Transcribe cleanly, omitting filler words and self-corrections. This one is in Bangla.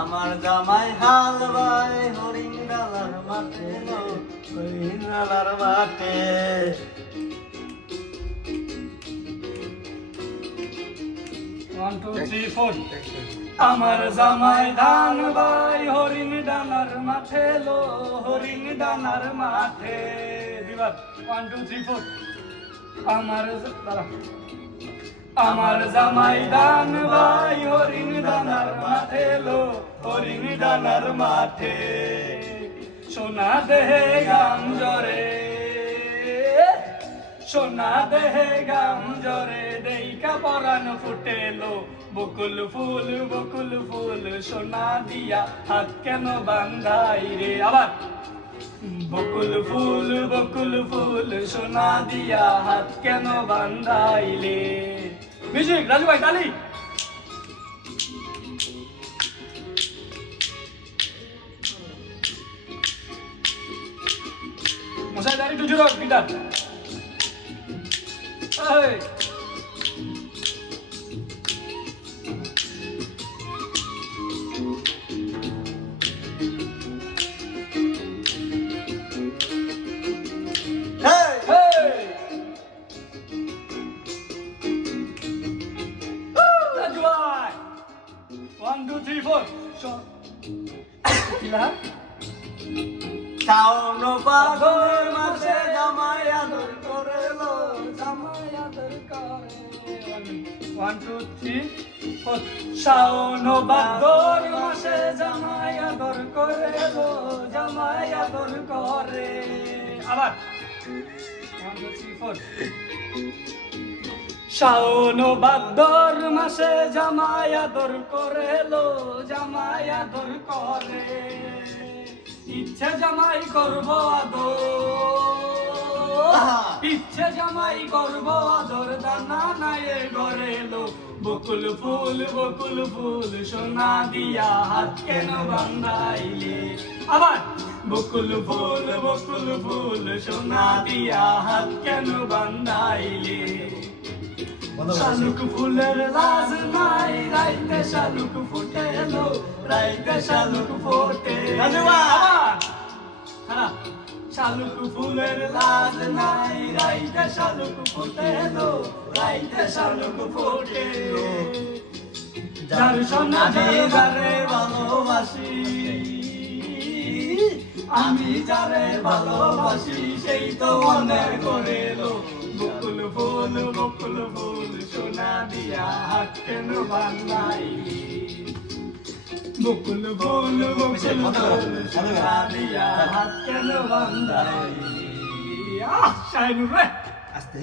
আমার জামাই হাল বাই হরিণ ডালার মাঠে লো হরিণ ডালার মাঠে। 1 2 3 4 আমার জামাই ধান বাই হরিণ ডালার মাঠে লো হরিণ ডালার মাঠে। দিবার 1 2 3 4 আমার জামাই ধান বাই হরিণ ডালার মাঠে লো হরিণ ডালার মাঠে। সোনা দেহে গাম জরে সোনা দেহে গাম জরে দেইকা পরান ফুটেলো বকুল ফুল সোনা দিয়া হাত কেন বান্ধাই রে। আবার বকুল ফুল সোনা দিয়া হাত কেন বান্ধাইলে। মিউজিক রাজু ভাই তালি। মশাই দাঁড়ি টু জোর গিটার। এই রাজু ভাই 1 2 3 4 কিলা শাওন ফাগুন মাসে জামাই আদর করে লো জামাই আদর করে। 1 2 3 4 শাওন ভাদর মাসে জামাই আদর করে লো জামাই আদর করে। আবার 1 2 3 4 শাওন ভাদর মাসে জামাই আদর করে লো জামাই আদর করে। ইচ্ছে জামাই করব আদর ইচ্ছে জামাই করব আদর দানা নায়ে ঘরে লো বকুল ফুল সোনা দিয়া হাত কেন বান্ধাইলে। আবার বকুল ফুল সোনা দিয়া হাত কেন বান্ধাইলে। শালুক ফুলের লাজ নাই রাইতে শালুক ফুটে লো রাইতে শালুক ফোটে। শালুক ফুলের লাজ নাই রাইতে শালুক ফুটে লো রাইতে শালুক ফোটে। যার সোনা যারে ভালোবাসি আমি যারে ভালোবাসি সেই তো মনে করে লো বকুল ফুল সোনা দিয়া হাত কেন বান্ধাইলি। বকুল ফুল সোনা দিয়া হাত কেন বান্ধাইলি। শাইনুর রে আস্তে